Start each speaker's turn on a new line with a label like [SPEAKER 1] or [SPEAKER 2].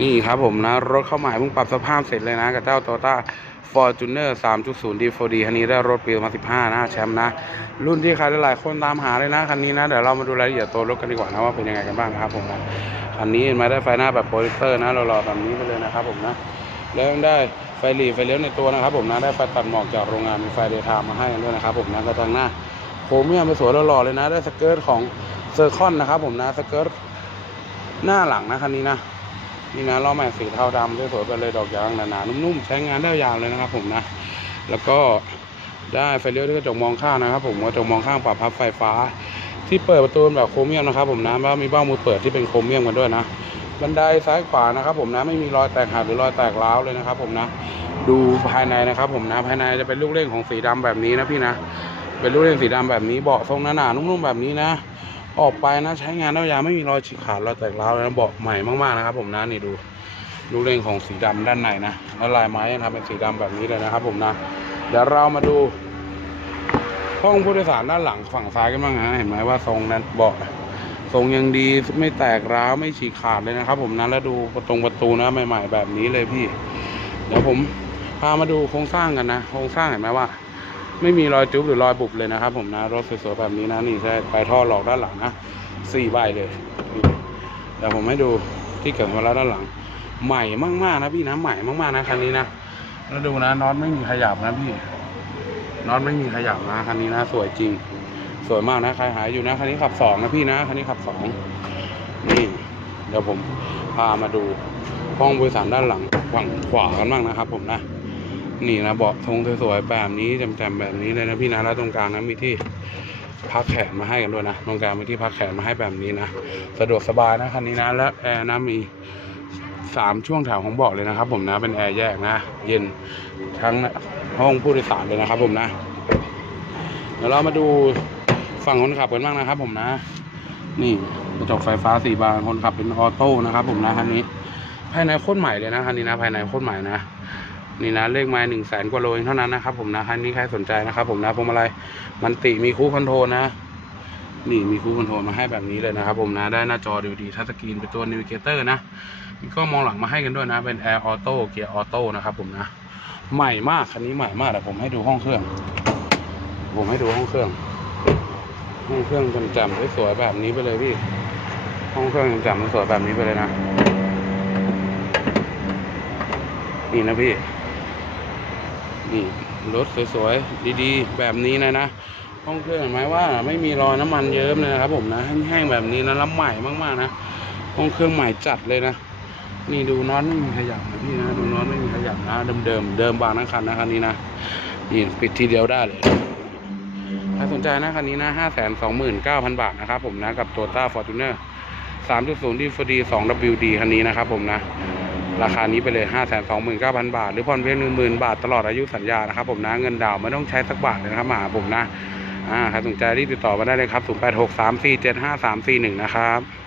[SPEAKER 1] นี่ครับผมนะ รถเข้าใหม่เพิ่งปรับสภาพเสร็จเลยนะ กับเจ้า Toyota Fortuner 3.0 D4D คันนี้ได้รถปี2015นะแชมป์นะ รุ่นที่ใครหลายคนตามหาเลยนะ คันนี้นะ เดี๋ยวเรามาดูรายละเอียดตัวรถกันดีกว่านะ ว่าเป็นยังไงกันบ้างนะครับผมนะคันนี้ไหมาได้ไฟหน้าแบบโปรเจคเตอร์นะหล่อๆแบบนี้ไปเลยนะครับผมนะแล้วได้ไฟหลีไฟเลี้ยวในตัวนะครับ ผมนะได้ไฟตัดหมอกจากโรงงานมีไฟเดย์ไทม์มาให้ด้วยนะครับผมนะกระจังหน้าโครเมียมไปสวยหล่อๆเลยนะ ได้สเกิร์ตของเซอร์คอนนะครับผมนะสเกิร์ตหน้าหลังนะคันนี้นะ นี่นะล้อแม็กซ์สีเทาดำสวยๆไปเลยดอกยางหนาๆนุ่มๆใช้งานได้ยาวเลยนะครับ ผมนะ แล้วก็ได้ไฟเลี้ยวที่กระจกมองข้างนะครับ ผมกระจกมองข้างปรับพับไฟฟ้า ที่เปิดประตูแบบโครเมียมนะครับ ผมนะแล้วมีเบ้ามือเปิดที่เป็นโครเมียมกันด้วยนะบันไดซ้ายขวานะครับ ผมนะไม่มีรอยแตกหักหรือรอยแตกร้าวเลยนะครับ ผมนะ ดูภายในนะครับ ผมนะภายในจะเป็นลูกเล่นของสีดำแบบนี้นะพี่นะเป็นลูกเล่นสีดำแบบนี้เบาะทรงหนาๆนุ่มๆแบบนี้นะ ออกไปนะใช้งานได้วยาไม่มีรอยฉีกขาดรอยแตกร้าวเลยนะเบาะใหม่มากๆนะครับผมนะนี่ดูลูเล่นของสีดำด้านในนะแล้วลายไม้ยังทำเป็นสีดำแบบนี้เลยนะครับ ผมนะเดี๋ยวเรามาดูห้องผู้โดยสารด้านหลังฝั่งซ้ายกันบ้างนะเห็นไหมว่าทรงนั้นเบาะทรงยังดีไม่แตกร้าวไม่ฉีกขาดเลยนะครับ ผมนะแล้วดูประตูประตูนะใหม่ ๆ แบบนี้เลยพี่ เดี๋ยวผมพามาดูโครงสร้างกันนะโครงสร้างเห็นไหมว่า ไม่มีรอยจุ๊บหรือรอยบุบเลยนะครับ ผมนะรถสวยๆแบบนี้นะนี่ใช่ไปท่อหลอกด้านหลังนะสี่ใบเลยเดี๋ยวผมให้ดูที่เกิดมาแล้วด้านหลัง ใหม่มากๆนะพี่นะใหม่มากๆนะคันนี้นะแล้วดูนะน็อตไม่มีขยับนะพี่น็อตไม่มีขยับนะคันนี้นะสวยจริง สวยมากนะใครหายอยู่นะคันนี้ขับสองนะพี่นะคันนี้ขับสองนี่เดี๋ยวผมพามาดูห้องบริษัทด้านหลังฝั่งขวากันบ้างนะครับ ผมนะ นี่นะเบาะทรงสวยๆแบบนี้แจ่มๆแบบนี้เลยนะพี่นะแล้วตรงกลางนะมีที่พักแขนมาให้กันด้วยนะตรงกลางมีที่พักแขนมาให้แบบนี้นะสะดวกสบายนะคันนี้นะและแอร์นะมีสามช่วงแถวของเบาะเลยนะครับ ผมนะเป็นแอร์แยกนะเย็นทั้งห้องผู้โดยสารเลยนะครับ ผมนะเดี๋ยวเรามาดูฝั่งคนขับกันบ้างนะครับ ผมนะ นี่กระจกไฟฟ้าสี่บานคนขับเป็นออโต้นะครับ ผมนะคันนี้ ภายในโคตรใหม่เลยนะคันนี้นะภายในโคตรใหม่นะ นี่นะเลขไม้หนึ่งแสนกว่าโลเองเท่านั้นนะครับผมนะคันนี้ใครสนใจนะครับผมนะพวงมาลัยมันติมีคู่คอนโทรนะ นี่มีคู่คอนโทรมาให้แบบนี้เลยนะครับผมนะได้หน้าจอดีดีทัชสกรีนเป็นตัวนิวเกเตอร์นะมีกล้องมองหลังมาให้กันด้วยนะ เป็นแอร์ออโต้เกียร์ออโต้นะครับผมนะใหม่มากคันนี้ใหม่มากแต่ผมให้ดูห้องเครื่อง ผมให้ดูห้องเครื่องห้องเครื่องจ่มๆสวยๆแบบนี้ไปเลยพี่ห้องเครื่องจ่มๆสวยๆแบบนี้ไปเลยนะนี่นะพี่ นี่รถสวยๆ ดีๆ แบบนี้นะนะห้องเครื่องห็นไหมว่าไม่มีรอยน้ำมันเยิ้มเลยนะครับ ผมนะแห้งๆแบบนี้นะล้วใหม่มากๆนะห้องเครื่องใหม่จัดเลยนะ นี่ดูน็อตไม่มีขยับนะพี่นะดูน็อตไม่มีขยับนะเดิมๆเดิมบางทั้งคันนะคันนี้นะนี่ปิดทีเดียวได้เลยถ้าสนใจนะคันนี้นะห้าแสนสองหมื่นเก้าพันบาทนะครับผมนะกับตัวต้าฟอร์จูเนอร์สามจุดศูนย์ดีฟดีสอง WD คันนี้นะครับผมนะ ราคานี้ไปเลย 5 2 9 0 0 0 บาท หรือผ่อนเพียง10,000 บาท ตลอดอายุสัญญานะครับผมนะเงินดาวไม่ต้องใช้สักบาทเลยนะครับมาหาผมนะอ่าใครสนใจรีบติดต่อมาได้เลยครับ 0863475341 นะครับ